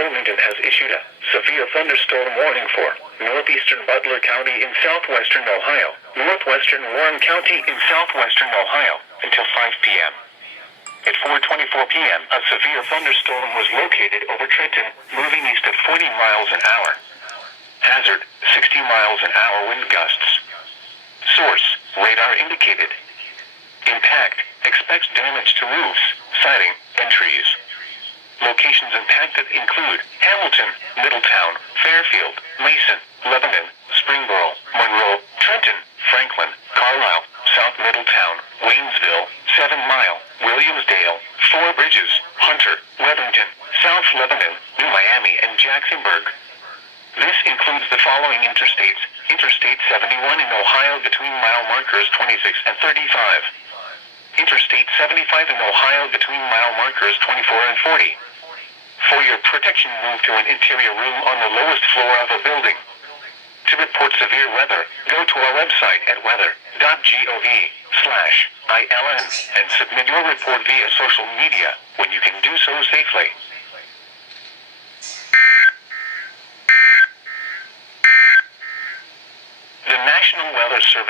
Wilmington has issued a severe thunderstorm warning for northeastern Butler County in southwestern Ohio, northwestern Warren County in southwestern Ohio, until 5 p.m. At 4:24 p.m., a severe thunderstorm was located over Trenton, moving east at 40 miles an hour. Hazard, 60 miles an hour wind gusts. Source, radar indicated. Impact, expects damage to roofs, siding, and trees. Locations impacted include Hamilton, Middletown, Fairfield, Mason, Lebanon, Springboro, Monroe, Trenton, Franklin, Carlisle, South Middletown, Waynesville, 7 Mile, Williamsdale, Four Bridges, Hunter, Weatherington, South Lebanon, New Miami, and Jacksonburg. This includes the following interstates: Interstate 71 in Ohio between mile markers 26 and 35. Interstate 75 in Ohio between mile markers 24 and 40. For your protection, move to an interior room on the lowest floor of a building. To report severe weather, go to our website at weather.gov/ILN and submit your report via social media when you can do so safely. The National Weather Service